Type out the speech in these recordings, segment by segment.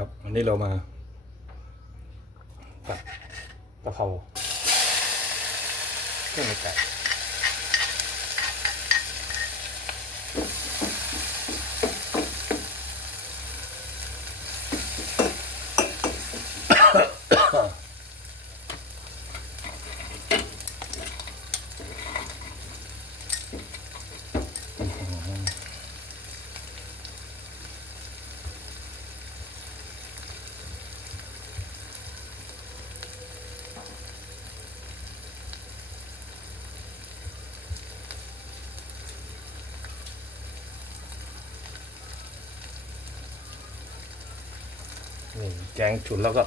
ครับวันนี้เรามาตัดกะเพราเครื่องในไก่ นี่แกงฉุนแล้วก็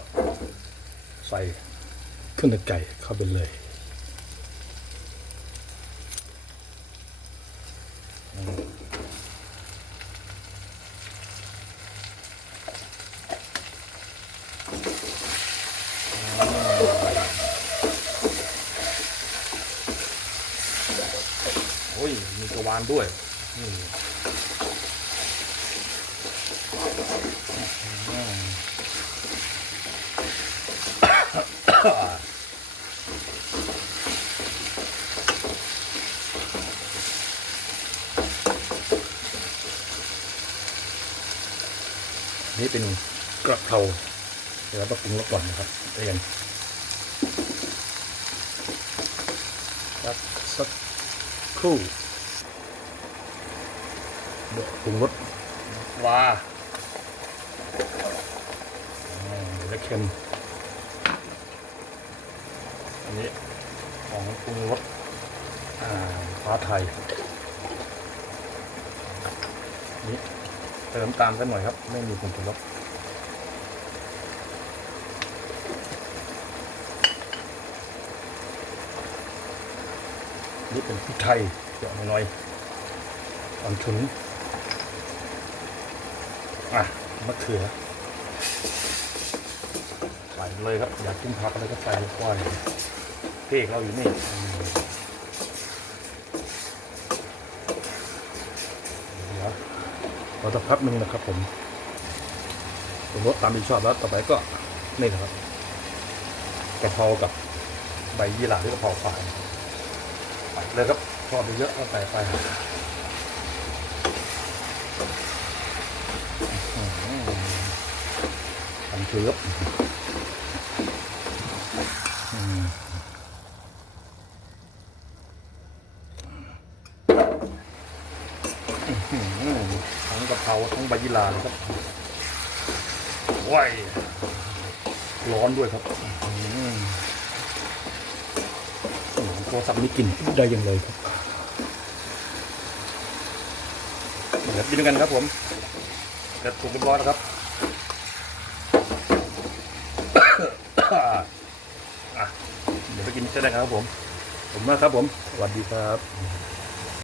ใส่เครื่องในไก่เข้าไปเลยโอ้ย มีกระวานด้วย นี่ นี่เป็นกระเพราเดี๋ยวเราต้องปรุงรสก่อนนะครับเรียนครับสักครู่เดี๋ยวปรุงรสว้าอ่าเดี๋ยวจะเค็ม อันนี้ของปรุงรสฟ้าไทยนี่เติมตามกันหน่อยครับ ไม่มีผงชูรสนี่เป็นพริกไทยเดี๋ยวหน่อยๆอ่อนฉุนอะมะเขือใส่เลยครับ อยากกินผักอะไรก็ใส่ลงไป เพกเราอยู่นี่เดี๋ยวพอสักพักหนึ่งนะครับ ผมผมรสตามที่ชอบแล้วต่อไปก็นี่นะครับกระเพรากับใบยี่หร่าหรือกะเพราฝายใส่เลยครับชอบเยอะก็ใส่ไปทำเชือบอืมอื้อหือทั้ง กะเพราทั้งใบยี่หร่าเลยครับว้ายร้อนด้วยครับโทรศัพท์นี้กลิ่นได้อยังเลยครับเดี๋ยวกินกันครับผมเดี๋ยวถูกเรียบร้อยแล้วครับเดี๋ยวไปกินเสร็จแล้วครับผม ผมมากครับผม สวัสดีครับ